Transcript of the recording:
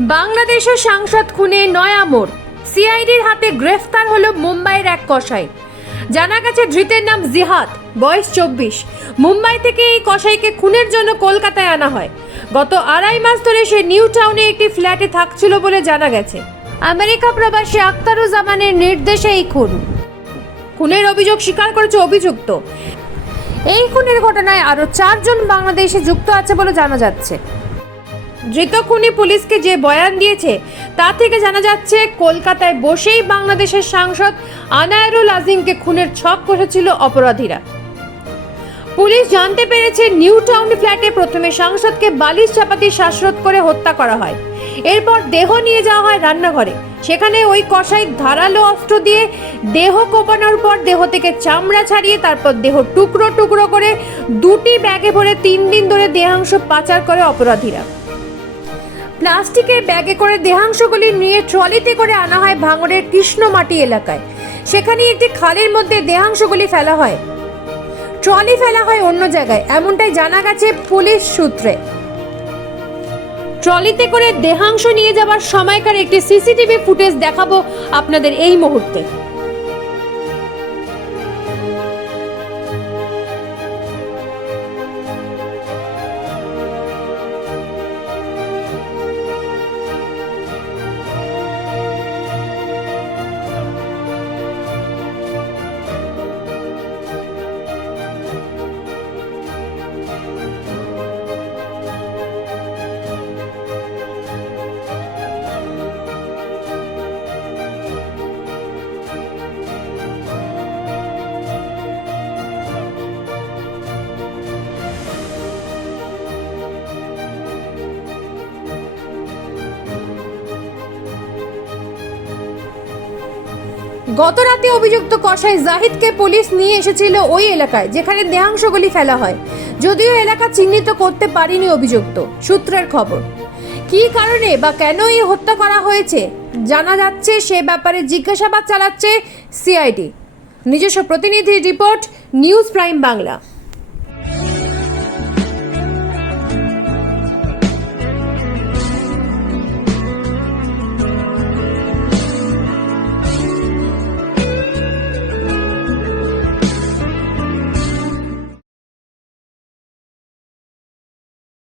বাংলাদেশের সাংসদ খুনে নয়া মোড়। সিআইডির হাতে গ্রেফতার হল মুম্বাইয়ের এক কসাই। জানা গেছে ধৃতের নাম জিহাদ, বয়স চব্বিশ। মুম্বাই থেকে এই কসাইকে খুনের জন্য কলকাতায় আনা হয়। গত আড়াই মাস ধরে সে নিউ টাউনে একটি ফ্ল্যাটে থাকছিল বলে জানা গেছে। আমেরিকা প্রবাসী আক্তারুজ্জামানের নির্দেশে এই খুন। খুনের অভিযোগ স্বীকার করেছে অভিযুক্ত। এই খুনের ঘটনায় আরও চারজন বাংলাদেশে যুক্ত আছে বলে জানা যাচ্ছে। ধৃত খুনি পুলিশকে যে বয়ান দিয়েছে, তা থেকে জানা যাচ্ছে কলকাতায় বসেই বাংলাদেশের সাংসদ আনায়ারুল আজিমকে খুনের ছক কষেছিল অপরাধীরা। পুলিশ জানতে পেরেছে নিউ টাউন ফ্ল্যাটে প্রথমে সাংসদকে বালিশ চাপাতি শ্বাসরোধ করে হত্যা করা হয়। এরপর দেহ নিয়ে যাওয়া হয় রান্নাঘরে। সেখানে ওই কষাই ধারালো অস্ত্র দিয়ে দেহ কোপানোর পর দেহ থেকে চামড়া ছাড়িয়ে তারপর দেহ টুকরো টুকরো করে দুটি ব্যাগে ভরে তিন দিন ধরে দেহাংশ পাচার করে অপরাধীরা। প্লাস্টিকের ব্যাগে করে দেহাংশগুলি নিয়ে ট্রলিতে করে আনা হয় ভাঙড়ের কৃষ্ণমাটি এলাকায়। সেখানে একটি খালের মধ্যে দেহাংশগুলি ফেলা হয়। ট্রলি ফেলা হয় অন্য জায়গায়, এমনটাই জানা গেছে পুলিশ সূত্রে। ট্রলিতে করে দেহাংশ নিয়ে যাওয়ার সময়কার একটি সিসিটিভি ফুটেজ দেখাবো আপনাদের এই মুহূর্তে। গত রাতে অভিযুক্ত কসাই জাহিদকে পুলিশ নিয়ে এসেছিল ওই এলাকায়, যেখানে দেহাংশগুলি ফেলা হয়। যদিও এলাকা চিহ্নিত করতে পারেনি অভিযুক্ত, সূত্রের খবর। কি কারণে বা কেন এই হত্যা করা হয়েছে, জানা যাচ্ছে সে ব্যাপারে জিজ্ঞাসাবাদ চালাচ্ছে সিআইডি। নিজস্ব প্রতিনিধি রিপোর্ট, নিউজ প্রাইম বাংলা।